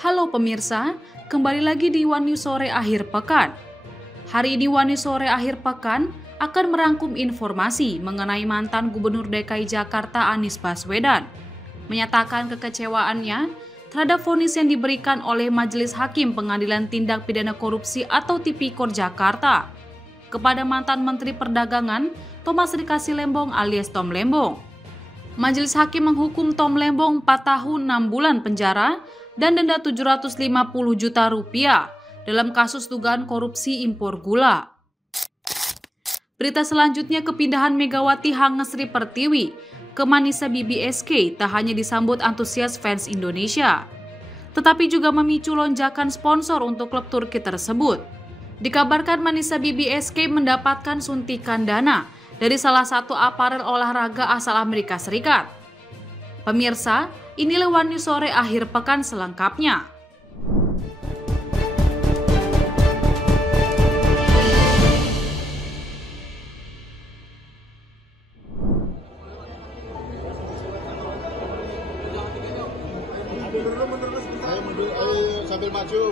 Halo pemirsa, kembali lagi di One News Sore Akhir Pekan. Hari ini One News Sore Akhir Pekan akan merangkum informasi mengenai mantan Gubernur DKI Jakarta Anies Baswedan menyatakan kekecewaannya terhadap vonis yang diberikan oleh Majelis Hakim Pengadilan Tindak Pidana Korupsi atau Tipikor Jakarta kepada mantan Menteri Perdagangan Thomas Rikasi Lembong alias Tom Lembong. Majelis Hakim menghukum Tom Lembong 4 tahun 6 bulan penjara dan denda 750 juta rupiah dalam kasus dugaan korupsi impor gula. Berita selanjutnya, kepindahan Megawati Hangesri Pertiwi ke Manisa BBSK tak hanya disambut antusias fans Indonesia, tetapi juga memicu lonjakan sponsor untuk klub Turki tersebut. Dikabarkan Manisa BBSK mendapatkan suntikan dana dari salah satu aparel olahraga asal Amerika Serikat. Pemirsa, inilah One News Sore Akhir Pekan selengkapnya. Ayo sambil maju.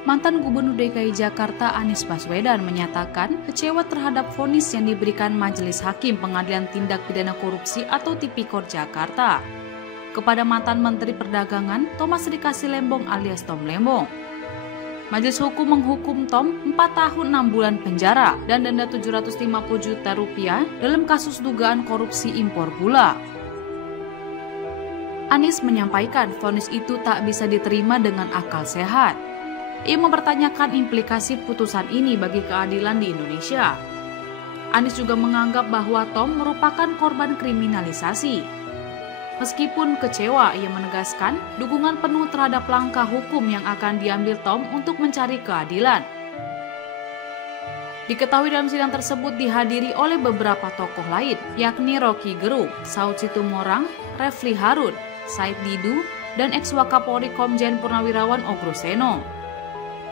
Mantan Gubernur DKI Jakarta Anies Baswedan menyatakan kecewa terhadap vonis yang diberikan Majelis Hakim Pengadilan Tindak Pidana Korupsi atau Tipikor Jakarta kepada mantan Menteri Perdagangan Thomas Rikasi Lembong alias Tom Lembong. Majelis Hukum menghukum Tom 4 tahun 6 bulan penjara dan denda 750 juta rupiah dalam kasus dugaan korupsi impor gula. Anies menyampaikan vonis itu tak bisa diterima dengan akal sehat. Ia mempertanyakan implikasi putusan ini bagi keadilan di Indonesia. Anies juga menganggap bahwa Tom merupakan korban kriminalisasi. Meskipun kecewa, ia menegaskan dukungan penuh terhadap langkah hukum yang akan diambil Tom untuk mencari keadilan. Diketahui dalam sidang tersebut dihadiri oleh beberapa tokoh lain, yakni Rocky Gerung, Saud Situmorang, Refli Harun, Said Didu, dan ex-Wakapolri Komjen Purnawirawan Ogroseno.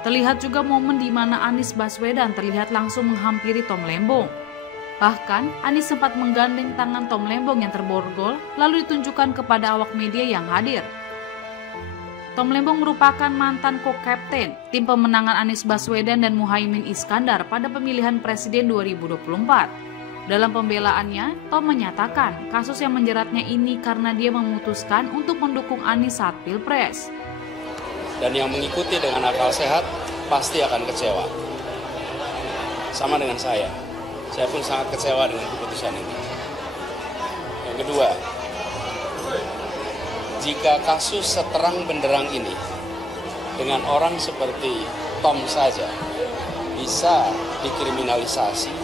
Terlihat juga momen di mana Anies Baswedan terlihat langsung menghampiri Tom Lembong. Bahkan, Anies sempat menggandeng tangan Tom Lembong yang terborgol, lalu ditunjukkan kepada awak media yang hadir. Tom Lembong merupakan mantan co-kapten tim pemenangan Anies Baswedan dan Muhaimin Iskandar pada pemilihan presiden 2024. Dalam pembelaannya, Tom menyatakan kasus yang menjeratnya ini karena dia memutuskan untuk mendukung Anies saat Pilpres. Dan yang mengikuti dengan akal sehat pasti akan kecewa. Sama dengan saya pun sangat kecewa dengan keputusan ini. Yang kedua, jika kasus seterang benderang ini dengan orang seperti Tom saja bisa dikriminalisasi,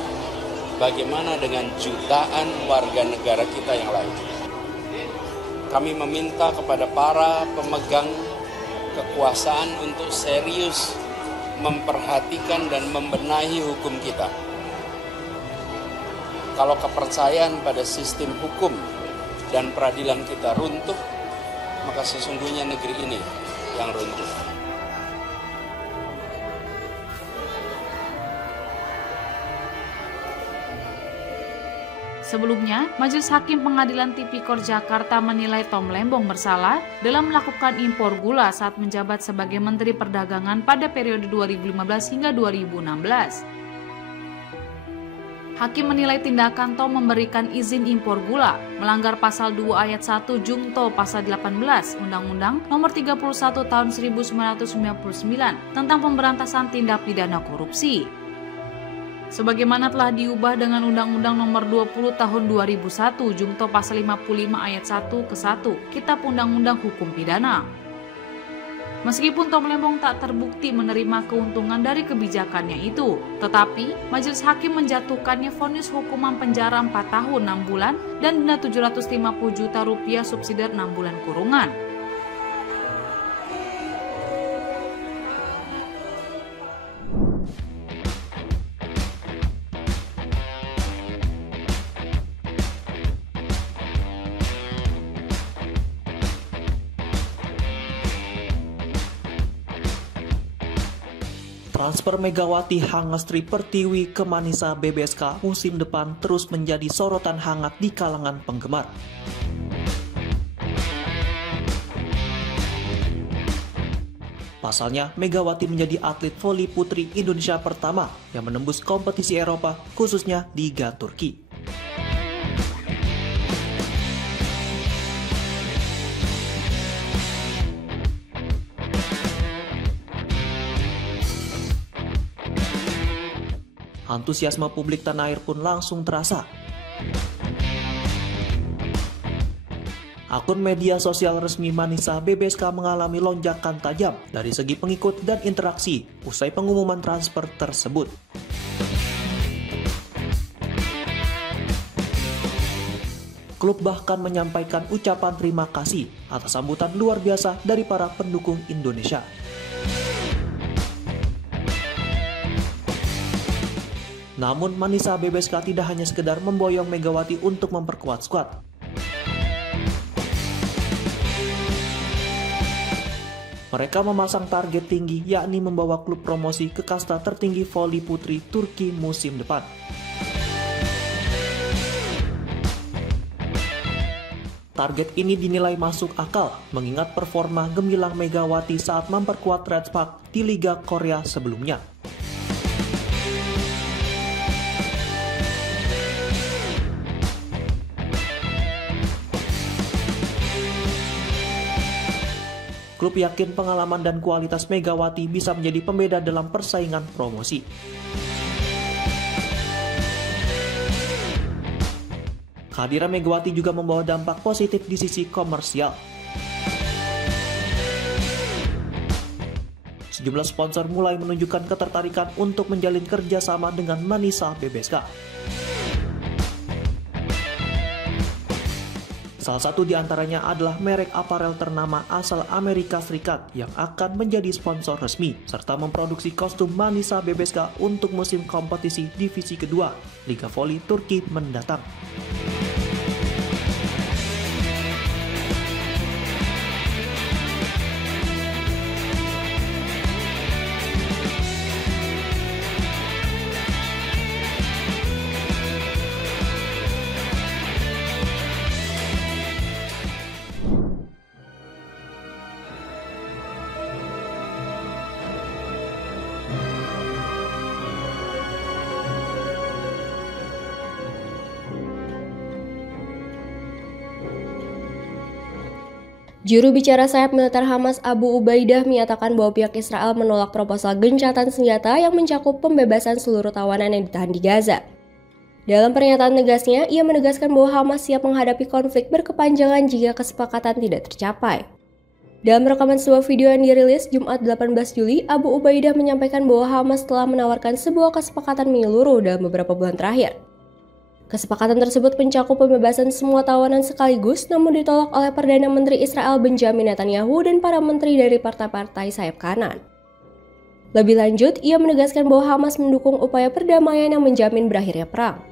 bagaimana dengan jutaan warga negara kita yang lain? Kami meminta kepada para pemegang kekuasaan untuk serius memperhatikan dan membenahi hukum kita. Kalau kepercayaan pada sistem hukum dan peradilan kita runtuh, maka sesungguhnya negeri ini yang runtuh. Sebelumnya, Majelis Hakim Pengadilan Tipikor Jakarta menilai Tom Lembong bersalah dalam melakukan impor gula saat menjabat sebagai Menteri Perdagangan pada periode 2015 hingga 2016. Hakim menilai tindakan Tom memberikan izin impor gula melanggar pasal 2 ayat 1 Jungto pasal 18 Undang-Undang Nomor 31 Tahun 1999 tentang Pemberantasan Tindak Pidana Korupsi. Sebagaimana telah diubah dengan Undang-Undang Nomor 20 Tahun 2001 Jungto pasal 55 ayat 1 ke 1 Kitab Undang-Undang Hukum Pidana. Meskipun Tom Lembong tak terbukti menerima keuntungan dari kebijakannya itu, tetapi Majelis Hakim menjatuhkannya vonis hukuman penjara 4 tahun 6 bulan dan denda 750 juta rupiah subsidiar 6 bulan kurungan. Transfer Megawati Hangestri Pertiwi ke Manisa BBSK musim depan terus menjadi sorotan hangat di kalangan penggemar. Pasalnya, Megawati menjadi atlet voli putri Indonesia pertama yang menembus kompetisi Eropa, khususnya Liga Turki. Antusiasme publik tanah air pun langsung terasa. Akun media sosial resmi Manisa BBSK mengalami lonjakan tajam dari segi pengikut dan interaksi usai pengumuman transfer tersebut. Klub bahkan menyampaikan ucapan terima kasih atas sambutan luar biasa dari para pendukung Indonesia. Namun Manisa BBSK tidak hanya sekedar memboyong Megawati untuk memperkuat skuad. Mereka memasang target tinggi, yakni membawa klub promosi ke kasta tertinggi voli putri Turki musim depan. Target ini dinilai masuk akal, mengingat performa gemilang Megawati saat memperkuat Red Spark di Liga Korea sebelumnya. Klub yakin pengalaman dan kualitas Megawati bisa menjadi pembeda dalam persaingan promosi. Kehadiran Megawati juga membawa dampak positif di sisi komersial. Sejumlah sponsor mulai menunjukkan ketertarikan untuk menjalin kerjasama dengan Manisa BBSK. Salah satu di antaranya adalah merek aparel ternama asal Amerika Serikat yang akan menjadi sponsor resmi serta memproduksi kostum Manisa BBSK untuk musim kompetisi divisi kedua Liga Voli Turki mendatang. Juru bicara sayap militer Hamas Abu Ubaidah menyatakan bahwa pihak Israel menolak proposal gencatan senjata yang mencakup pembebasan seluruh tawanan yang ditahan di Gaza. Dalam pernyataan tegasnya, ia menegaskan bahwa Hamas siap menghadapi konflik berkepanjangan jika kesepakatan tidak tercapai. Dalam rekaman sebuah video yang dirilis Jumat 18 Juli, Abu Ubaidah menyampaikan bahwa Hamas telah menawarkan sebuah kesepakatan menyeluruh dalam beberapa bulan terakhir. Kesepakatan tersebut mencakup pembebasan semua tawanan sekaligus, namun ditolak oleh Perdana Menteri Israel Benjamin Netanyahu dan para menteri dari partai-partai sayap kanan. Lebih lanjut, ia menegaskan bahwa Hamas mendukung upaya perdamaian yang menjamin berakhirnya perang.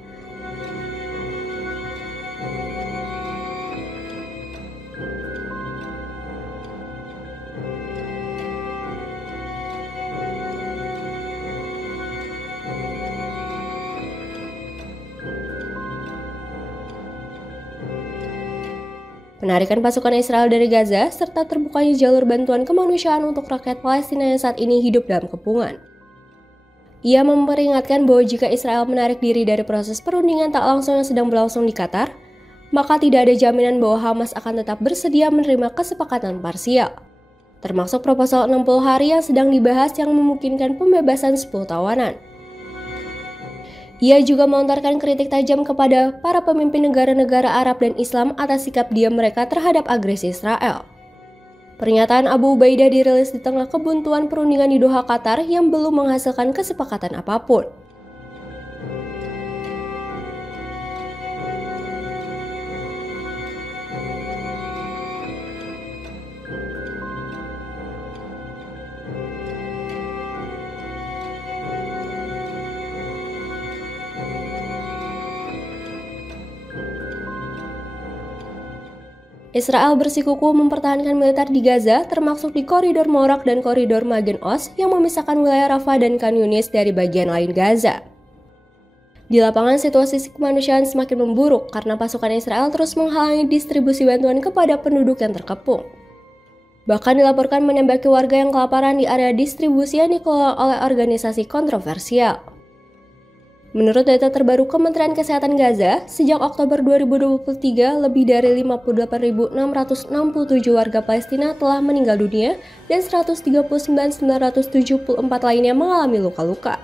Penarikan pasukan Israel dari Gaza, serta terbukanya jalur bantuan kemanusiaan untuk rakyat Palestina yang saat ini hidup dalam kepungan. Ia memperingatkan bahwa jika Israel menarik diri dari proses perundingan tak langsung yang sedang berlangsung di Qatar, maka tidak ada jaminan bahwa Hamas akan tetap bersedia menerima kesepakatan parsial, termasuk proposal 60 hari yang sedang dibahas yang memungkinkan pembebasan 10 tawanan. Ia juga melontarkan kritik tajam kepada para pemimpin negara-negara Arab dan Islam atas sikap diam mereka terhadap agresi Israel. Pernyataan Abu Ubaidah dirilis di tengah kebuntuan perundingan di Doha, Qatar yang belum menghasilkan kesepakatan apapun. Israel bersikukuh mempertahankan militer di Gaza, termasuk di koridor Morak dan koridor Magen Oz yang memisahkan wilayah Rafah dan Khan Yunis dari bagian lain Gaza. Di lapangan, situasi kemanusiaan semakin memburuk karena pasukan Israel terus menghalangi distribusi bantuan kepada penduduk yang terkepung. Bahkan dilaporkan menembaki warga yang kelaparan di area distribusi yang dikelola oleh organisasi kontroversial. Menurut data terbaru Kementerian Kesehatan Gaza, sejak Oktober 2023, lebih dari 58.667 warga Palestina telah meninggal dunia dan 139.974 lainnya mengalami luka-luka.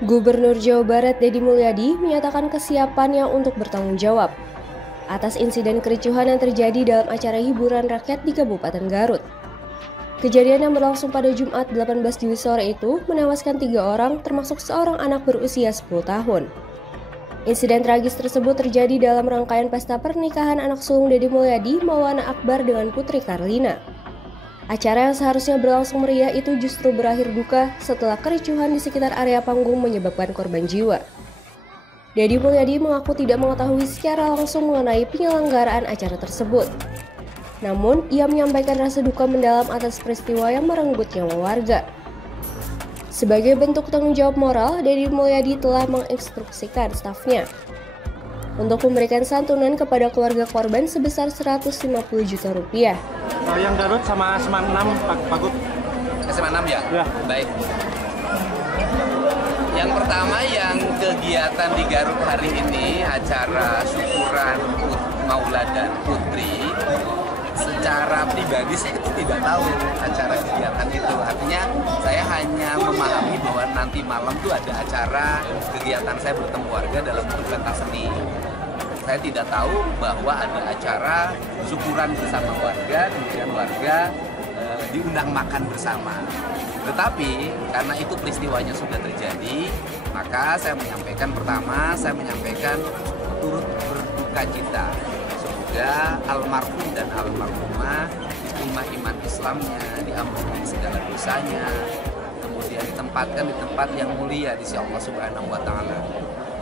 Gubernur Jawa Barat Deddy Mulyadi menyatakan kesiapannya untuk bertanggung jawab atas insiden kericuhan yang terjadi dalam acara hiburan rakyat di Kabupaten Garut. Kejadian yang berlangsung pada Jumat 18 Juli sore itu menewaskan 3 orang termasuk seorang anak berusia 10 tahun. Insiden tragis tersebut terjadi dalam rangkaian pesta pernikahan anak sulung Deddy Mulyadi, Maulana Akbar dengan Putri Karlina. Acara yang seharusnya berlangsung meriah itu justru berakhir duka setelah kericuhan di sekitar area panggung menyebabkan korban jiwa. Deddy Mulyadi mengaku tidak mengetahui secara langsung mengenai penyelenggaraan acara tersebut. Namun, ia menyampaikan rasa duka mendalam atas peristiwa yang merenggut nyawa warga. Sebagai bentuk tanggung jawab moral, Deddy Mulyadi telah menginstruksikan stafnya untuk memberikan santunan kepada keluarga korban sebesar 150 juta rupiah. Yang Garut sama SMA 6, Pak Gub. SMA 6 ya? Ya. Baik. Yang pertama, yang kegiatan di Garut hari ini, acara syukuran Maula dan Putri, secara pribadi saya itu tidak tahu acara kegiatan itu. Artinya saya hanya memahami bahwa nanti malam itu ada acara kegiatan saya bertemu warga dalam bentuk pentas seni. Saya tidak tahu bahwa ada acara syukuran bersama warga, kemudian warga diundang makan bersama. Tetapi karena itu peristiwanya sudah terjadi, maka saya menyampaikan pertama, saya menyampaikan turut berduka cita. Semoga almarhum dan almarhumah diterima iman Islamnya, diampuni segala dosanya, kemudian ditempatkan di tempat yang mulia di sisi Allah Subhanahu wa Ta'ala.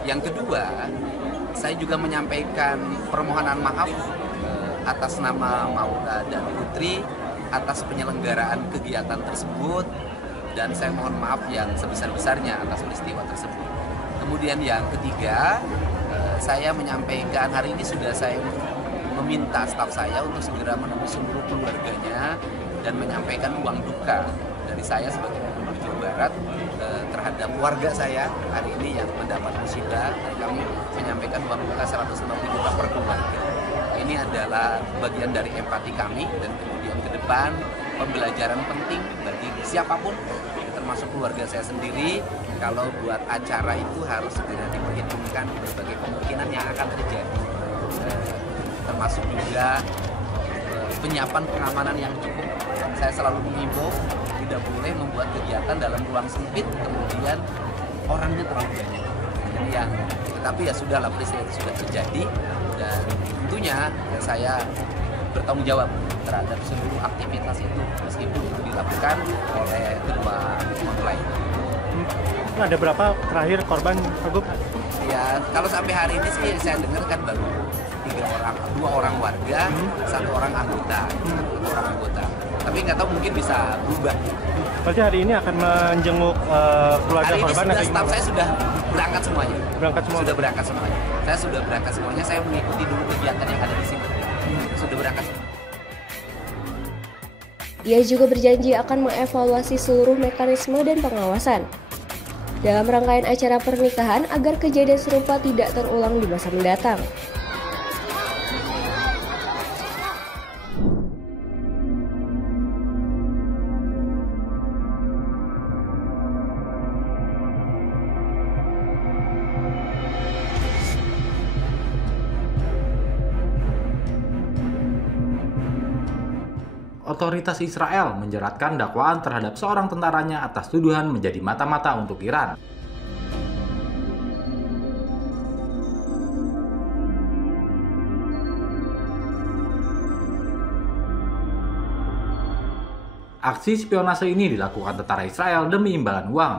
Yang kedua, saya juga menyampaikan permohonan maaf atas nama Maula dan Putri atas penyelenggaraan kegiatan tersebut, dan saya mohon maaf yang sebesar-besarnya atas peristiwa tersebut. Kemudian yang ketiga, saya menyampaikan hari ini sudah saya meminta staf saya untuk segera menemui seluruh keluarganya dan menyampaikan uang duka dari saya sebagai Gubernur Jawa Barat terhadap warga saya hari ini yang mendapat musibah, dan kami menyampaikan uang duka 150 juta per keluarga. Ini adalah bagian dari empati kami, dan kemudian ke depan pembelajaran penting bagi siapapun, termasuk keluarga saya sendiri, kalau buat acara itu harus segera diperhitungkan berbagai kemungkinan yang akan terjadi, termasuk juga penyiapan pengamanan yang cukup. Saya selalu mengimbau tidak boleh membuat kegiatan dalam ruang sempit kemudian orangnya terlalu banyak. Tetapi ya sudahlah, peristiwa itu sudah terjadi, dan tentunya saya bertanggung jawab terhadap seluruh aktivitas itu meskipun dilakukan oleh kedua mempelai. Ada berapa terakhir korban, Pak Gub? Ya, kalau sampai hari ini sih saya dengar kan baru 2 orang warga, 1 orang anggota, 1 orang anggota. Tapi nggak tahu, mungkin bisa berubah. Berarti hari ini akan menjenguk keluarga hari korban? Hari ini staf saya sudah berangkat semuanya. Berangkat semua? Sudah berangkat semuanya. Saya sudah berangkat semuanya. Saya mengikuti dulu kegiatan yang ada di sini. Sudah berangkat. Ia juga berjanji akan mengevaluasi seluruh mekanisme dan pengawasan. dalam rangkaian acara pernikahan agar kejadian serupa tidak terulang di masa mendatang. Otoritas Israel menjeratkan dakwaan terhadap seorang tentaranya atas tuduhan menjadi mata-mata untuk Iran. Aksi spionase ini dilakukan tentara Israel demi imbalan uang.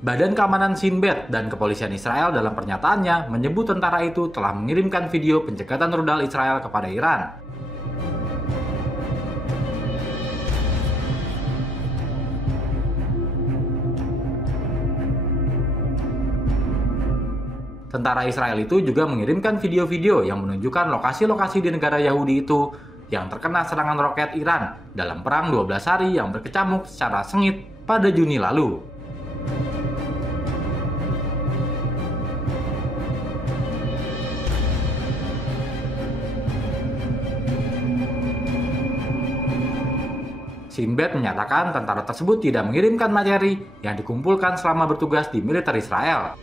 Badan Keamanan Shin Bet dan Kepolisian Israel dalam pernyataannya menyebut tentara itu telah mengirimkan video pencekatan rudal Israel kepada Iran. Tentara Israel itu juga mengirimkan video-video yang menunjukkan lokasi-lokasi di negara Yahudi itu yang terkena serangan roket Iran dalam perang 12 hari yang berkecamuk secara sengit pada Juni lalu. Shin Bet menyatakan tentara tersebut tidak mengirimkan materi yang dikumpulkan selama bertugas di militer Israel.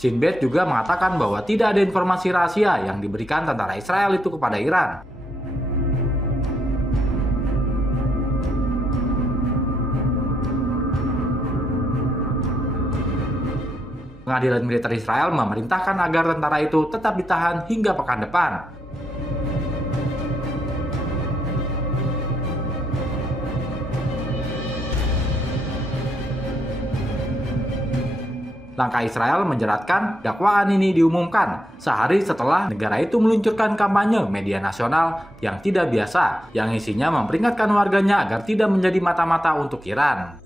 Shin Bet juga mengatakan bahwa tidak ada informasi rahasia yang diberikan tentara Israel itu kepada Iran. Pengadilan militer Israel memerintahkan agar tentara itu tetap ditahan hingga pekan depan. Langkah Israel menjeratkan dakwaan ini diumumkan sehari setelah negara itu meluncurkan kampanye media nasional yang tidak biasa yang isinya memperingatkan warganya agar tidak menjadi mata-mata untuk Iran.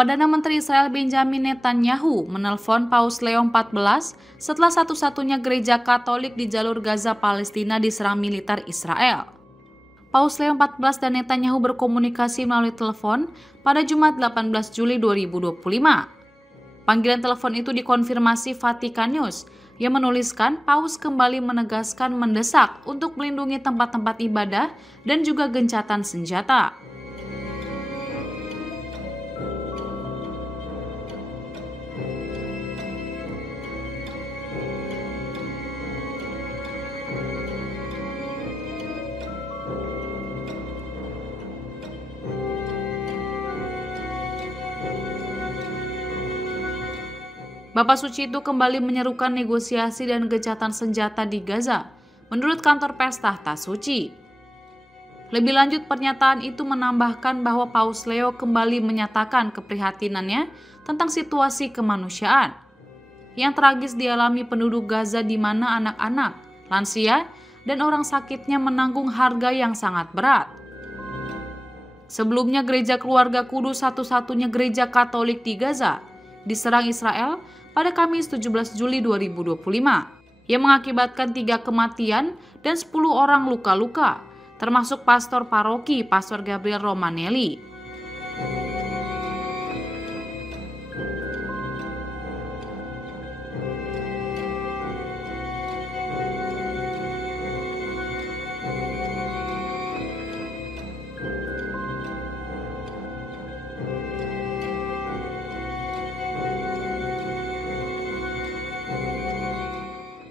Perdana Menteri Israel Benjamin Netanyahu menelpon Paus Leo XIV setelah satu-satunya gereja Katolik di jalur Gaza Palestina diserang militer Israel. Paus Leo XIV dan Netanyahu berkomunikasi melalui telepon pada Jumat 18 Juli 2025. Panggilan telepon itu dikonfirmasi Vatikan News yang menuliskan Paus kembali menegaskan mendesak untuk melindungi tempat-tempat ibadah dan juga gencatan senjata. Bapak Suci itu kembali menyerukan negosiasi dan gencatan senjata di Gaza, menurut kantor pers Tahta Suci. Lebih lanjut, pernyataan itu menambahkan bahwa Paus Leo kembali menyatakan keprihatinannya tentang situasi kemanusiaan yang tragis dialami penduduk Gaza di mana anak-anak, lansia, dan orang sakitnya menanggung harga yang sangat berat. Sebelumnya, Gereja Keluarga Kudus, satu-satunya gereja Katolik di Gaza, diserang Israel pada Kamis 17 Juli 2025 yang mengakibatkan 3 kematian dan 10 orang luka-luka, termasuk pastor paroki Pastor Gabriel Romanelli.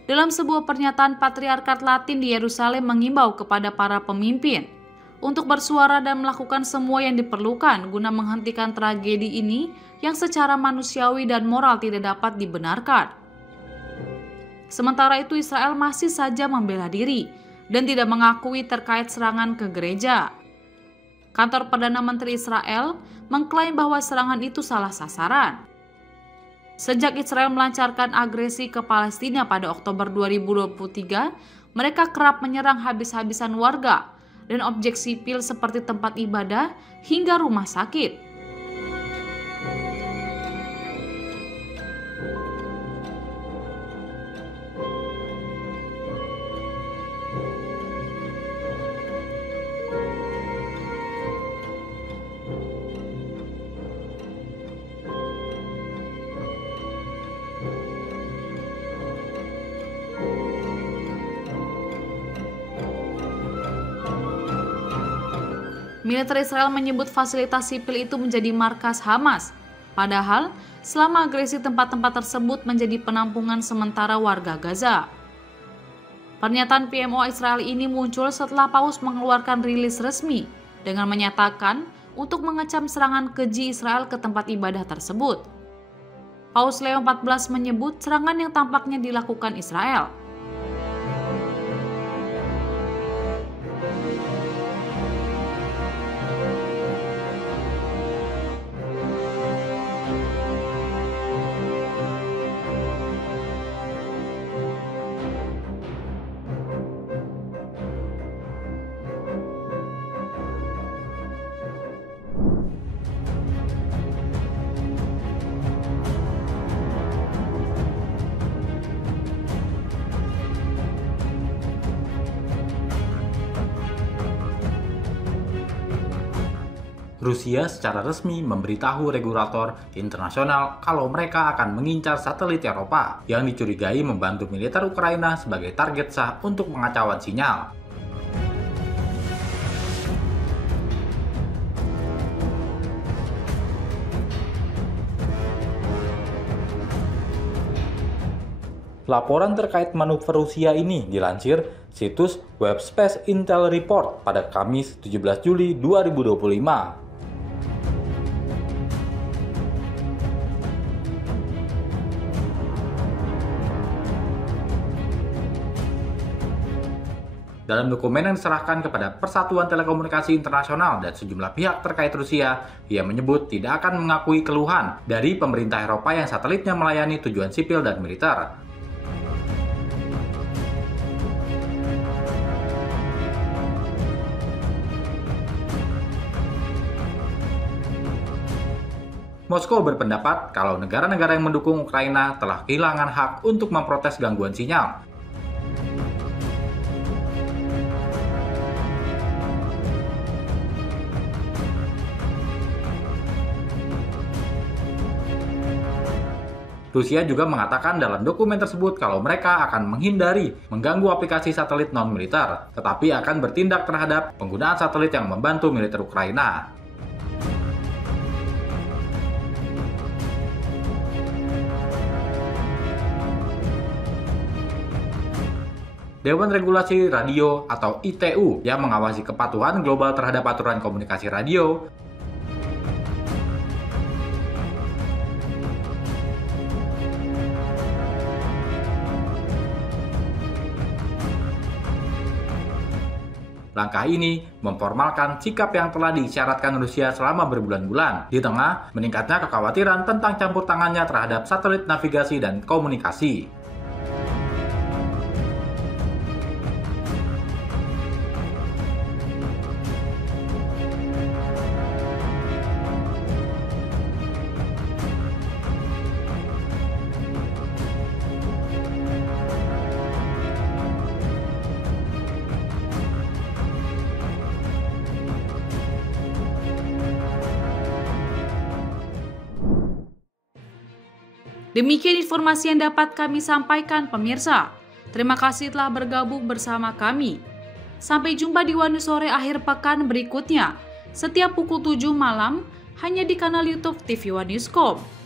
Dalam sebuah pernyataan, Patriarkat Latin di Yerusalem mengimbau kepada para pemimpin untuk bersuara dan melakukan semua yang diperlukan guna menghentikan tragedi ini yang secara manusiawi dan moral tidak dapat dibenarkan. Sementara itu, Israel masih saja membela diri dan tidak mengakui terkait serangan ke gereja. Kantor Perdana Menteri Israel mengklaim bahwa serangan itu salah sasaran. Sejak Israel melancarkan agresi ke Palestina pada Oktober 2023, mereka kerap menyerang habis-habisan warga dan objek sipil seperti tempat ibadah hingga rumah sakit. Militer Israel menyebut fasilitas sipil itu menjadi markas Hamas. Padahal, selama agresi tempat-tempat tersebut menjadi penampungan sementara warga Gaza. Pernyataan PMO Israel ini muncul setelah Paus mengeluarkan rilis resmi dengan menyatakan untuk mengecam serangan keji Israel ke tempat ibadah tersebut. Paus Leo XIV menyebut serangan yang tampaknya dilakukan Israel Rusia secara resmi memberitahu regulator internasional kalau mereka akan mengincar satelit Eropa yang dicurigai membantu militer Ukraina sebagai target sah untuk pengacauan sinyal. Laporan terkait manuver Rusia ini dilansir situs web Space Intel Report pada Kamis 17 Juli 2025. Dalam dokumen yang diserahkan kepada Persatuan Telekomunikasi Internasional dan sejumlah pihak terkait Rusia, ia menyebut tidak akan mengakui keluhan dari pemerintah Eropa yang satelitnya melayani tujuan sipil dan militer. Moskow berpendapat kalau negara-negara yang mendukung Ukraina telah kehilangan hak untuk memprotes gangguan sinyal. Rusia juga mengatakan dalam dokumen tersebut kalau mereka akan menghindari mengganggu aplikasi satelit non-militer, tetapi akan bertindak terhadap penggunaan satelit yang membantu militer Ukraina. Dewan Regulasi Radio atau ITU yang mengawasi kepatuhan global terhadap aturan komunikasi radio Langkah ini memformalkan sikap yang telah diisyaratkan Rusia selama berbulan-bulan di tengah meningkatnya kekhawatiran tentang campur tangannya terhadap satelit navigasi dan komunikasi. Demikian informasi yang dapat kami sampaikan pemirsa. Terima kasih telah bergabung bersama kami. Sampai jumpa di One News Sore akhir pekan berikutnya. Setiap pukul 7 malam hanya di kanal YouTube TV One Newscom.